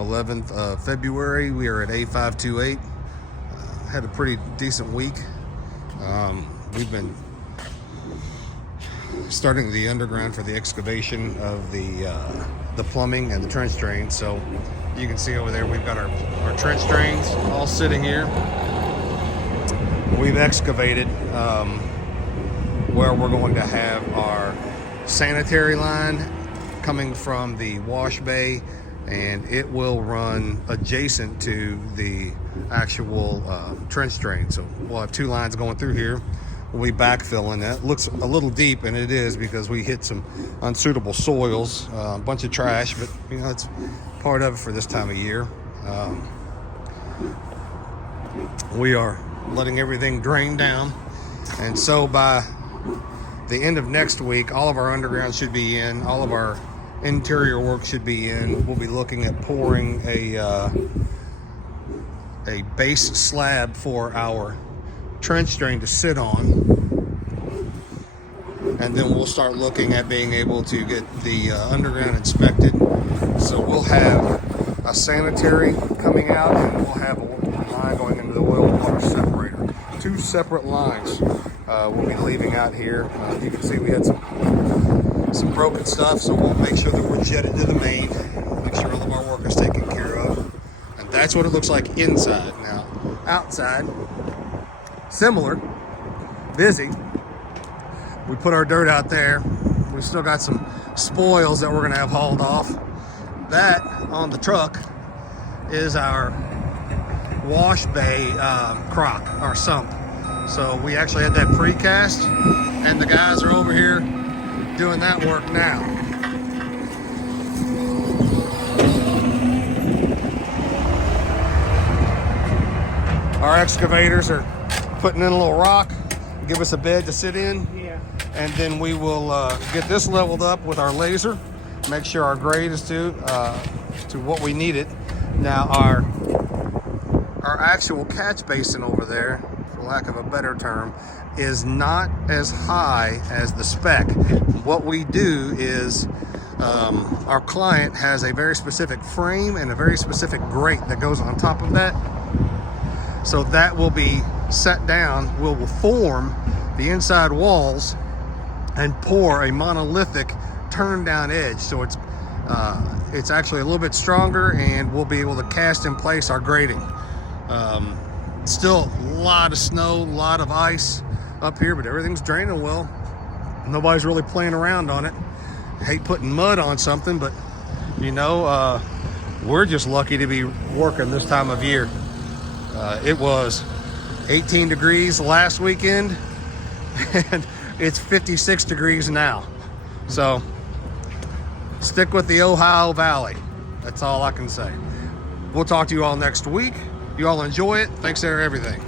11th of February. We are at A-0528. Had a pretty decent week. We've been starting the underground for the excavation of the plumbing and the trench drains. So you can see over there we've got our trench drains all sitting here. We've excavated where we're going to have our sanitary line coming from the wash bay, and it will run adjacent to the actual trench drain. So we'll have two lines going through here. We'll be backfilling that. Looks a little deep, and it is because we hit some unsuitable soils, a bunch of trash, but you know, it's part of it for this time of year. We are letting everything drain down, and so by the end of next week, all of our underground should be in, all of our interior work should be in. We'll be looking at pouring a base slab for our trench drain to sit on, and then we'll start looking at being able to get the underground inspected. So we'll have a sanitary coming out, and we'll have a line going into the oil water separator. Two separate lines we'll be leaving out here. You can see we had some broken stuff, so we'll make sure that we're jetted to the main, make sure all of our work is taken care of. And that's what it looks like inside. Now, outside, similar, busy. We put our dirt out there. We've still got some spoils that we're gonna have hauled off. That on the truck is our wash bay crock, our sump. So we actually had that precast, and the guys are over here doing that work now. Our excavators are putting in a little rock, give us a bed to sit in, and then we will get this leveled up with our laser, make sure our grade is to what we need it. Now our actual catch basin over there, for lack of a better term, is not as high as the spec. What we do is our client has a very specific frame and a very specific grate that goes on top of that. So that will be set down, will form the inside walls and pour a monolithic turn down edge. So it's actually a little bit stronger, and we'll be able to cast in place our grating. Still a lot of snow, a lot of ice up here, but everything's draining well. Nobody's really playing around on it. I hate putting mud on something, but you know, we're just lucky to be working this time of year. It was 18 degrees last weekend, and it's 56 degrees now. So stick with the Ohio Valley. That's all I can say. We'll talk to you all next week. You all enjoy it. Thanks for everything.